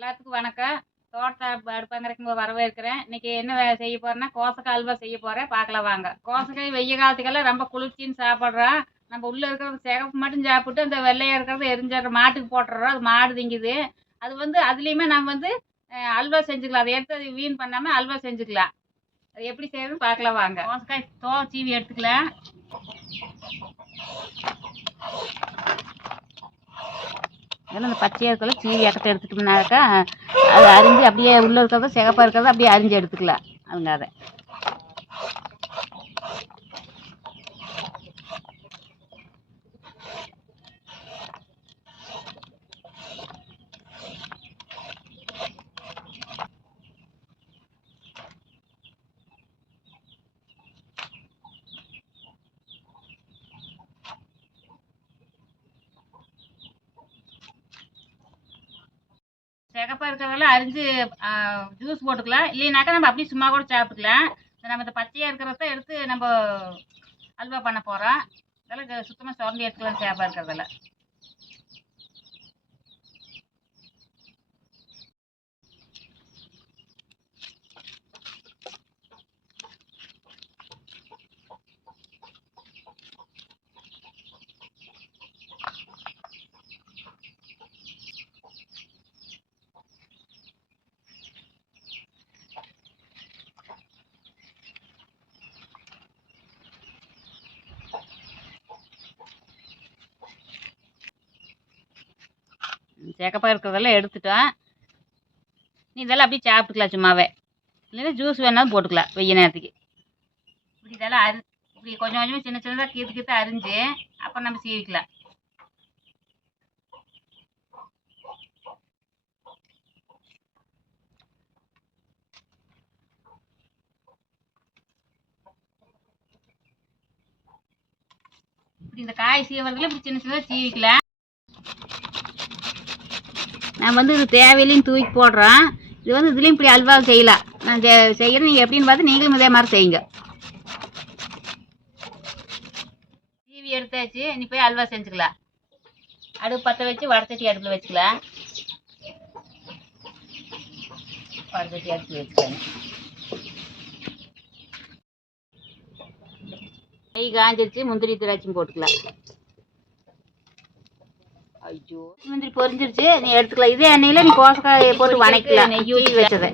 எல்லாத்துக்கும் வணக்கம். தோட்டத்தை அடுப்பாங்கறதுக்கு வரவேற்கிறேன். இன்னைக்கு என்ன செய்ய போறேன்னா கோசக்காய் அல்வா செய்ய போறேன். பார்க்கலாம் வாங்க. கோசக்காய் வெய்ய காலத்துக்கெல்லாம் ரொம்ப குளிர்ச்சின்னு சாப்பிட்றோம். நம்ம உள்ள இருக்கிறது சிகப்பு மட்டும் சாப்பிட்டு அந்த வெள்ளையா இருக்கிறத எரிஞ்சிடுற மாட்டுக்கு போட்டுடுறோம். அது மாடு திங்குது. அது அதுலேயுமே நம்ம அல்வா செஞ்சுக்கலாம். அதை எடுத்து அது வீண் பண்ணாமல் அல்வா செஞ்சுக்கலாம். அது எப்படி செய்யறதுன்னு பார்க்கலாம் வாங்க. கோசக்காய் சீவி எடுத்துக்கலாம். அதெல்லாம் அந்த பச்சையாக இருக்கல சீவி இறக்கத்தை எடுத்துட்டோம்னாக்கா அது அரிஞ்சு அப்படியே உள்ளே இருக்கிறத சிகப்பாக இருக்கிறத அப்படியே அரிஞ்சு எடுத்துக்கலாம். அதுங்க அதை சிகப்பாக இருக்கிறதெல்லாம் அரிஞ்சு ஜூஸ் போட்டுக்கலாம். இல்லைனாக்கா நம்ம அப்படியே சும்மா கூட சாப்பிட்டுக்கலாம். நம்ம இந்த பச்சையாக இருக்கிறத எடுத்து நம்ம அல்வா பண்ண போகிறோம். இதெல்லாம் சுத்தமாக சுரண்டி எடுத்துக்கலாம் சிகப்பாக இருக்கிறதெல்லாம். சிகப்பாக இருக்கிறதெல்லாம் எடுத்துட்டோம். நீ இதெல்லாம் அப்படியே சாப்பிட்டுக்கலாம் சும்மாவே. இல்லைன்னா ஜூஸ் வேணாலும் போட்டுக்கலாம் வெய்ய நேரத்துக்கு. இப்படி இதெல்லாம் இப்படி கொஞ்சம் கொஞ்சமாக சின்ன சின்னதாக கீத்து அரிஞ்சு அப்புறம் நம்ம சீவிக்கலாம். இப்படி இந்த காய் சீவறதுல இப்படி சின்ன சின்னதாக சீவிக்கலாம். நான் இது தேவையில்லைன்னு தூக்கி போடுறேன். இது இதுலேயும் இப்படி அல்வா செய்யலாம். நான் செய்கிறேன். நீங்கள் எப்படின்னு பார்த்து நீங்களும் இதே மாதிரி செய்யுங்க. சீவி எடுத்தாச்சு. நீ போய் அல்வா செஞ்சுக்கலாம். அடுப்பு பற்ற வச்சு வடச்சட்டி அடுப்பில் வச்சுக்கலாம். வடச்சட்டி அடுப்பில் வச்சுக்கலாம். நெய் காஞ்சிருச்சு. முந்திரி திராட்சையும் போட்டுக்கலாம். ஐயோ, முந்திரி பொரிஞ்சிருச்சு. நீ எடுத்துக்கலாம். இதே எண்ணெயில் நீ கோசக்காயை போட்டு வணக்கலாம். நெய் ஊற்றி வச்சதை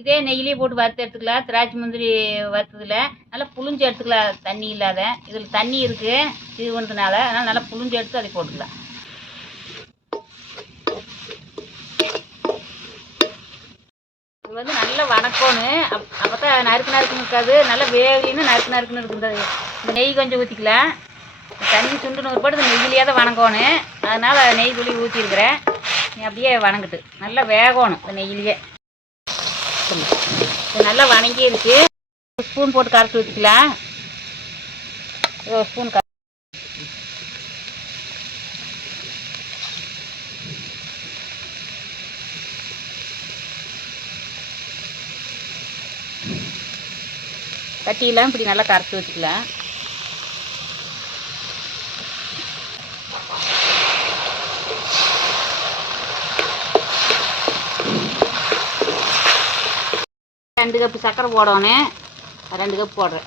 இதே நெய்யிலே போட்டு வறுத்து எடுத்துக்கலாம். திராட்சை முந்திரி வறுத்ததில் நல்லா புளிஞ்சு எடுத்துக்கலாம். தண்ணி இல்லாத இதில் தண்ணி இருக்குது சீவுனதுனால. அதனால் நல்லா புளிஞ்சு எடுத்து அதை போட்டுக்கலாம். இது நல்லா வணக்கணும். அப்போ தான் நறுக்கு நறுக்குன்னு இருக்காது. நல்லா வேவின்னு நறுக்கு நறுக்குன்னு இருக்குது. இந்த நெய் கொஞ்சம் ஊற்றிக்கலாம். தண்ணி சுண்டுன்னு ஒரு போட்டு நெய்யிலேயே தான் வணங்கணும். அதனால் நெய் துளி ஊற்றிருக்கிறேன். நீ அப்படியே வணங்கிட்டு நல்லா வேகணும். இந்த நெய்யிலேயே இது நல்லா வணங்கிடுச்சு. ஒரு ஸ்பூன் போட்டு கரைச்சி ஊற்றிக்கலாம். ஒரு ஸ்பூன் கட்டியெல்லாம் இப்படி நல்லா கரைச்சி வச்சுக்கலாம். ரெண்டு கப்பு சர்க்கரை போடணும். 2 கப் போடுறேன்.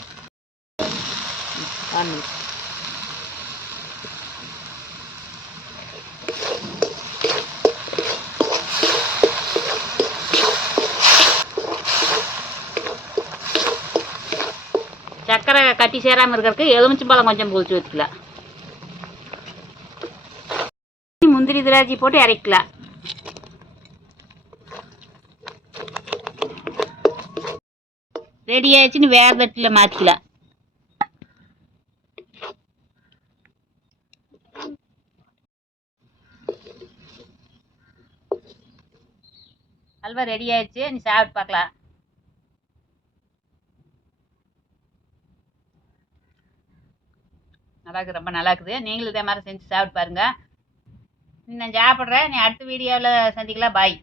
சர்க்கரை கட்டி சேராமல் இருக்கிறதுக்கு எலுமிச்சம்பழம் கொஞ்சம் புளிச்சு வச்சுக்கலாம். முந்திரி திராட்சை போட்டு இறக்கலாம். ரெடி ஆயிடுச்சுன்னு வேறு தட்டில் மாற்றிக்கலாம். அல்வா ரெடி ஆயிடுச்சு. நீ சாப்பிட்டு பார்க்கலாம். நல்லா இருக்குது. ரொம்ப நல்லா இருக்குது. நீங்களும் இதே மாதிரி செஞ்சு சாப்பிட்டு பாருங்கள். நான் சாப்பிட்றேன். நீ அடுத்த வீடியோவில் சந்திக்கலாம். பாய்.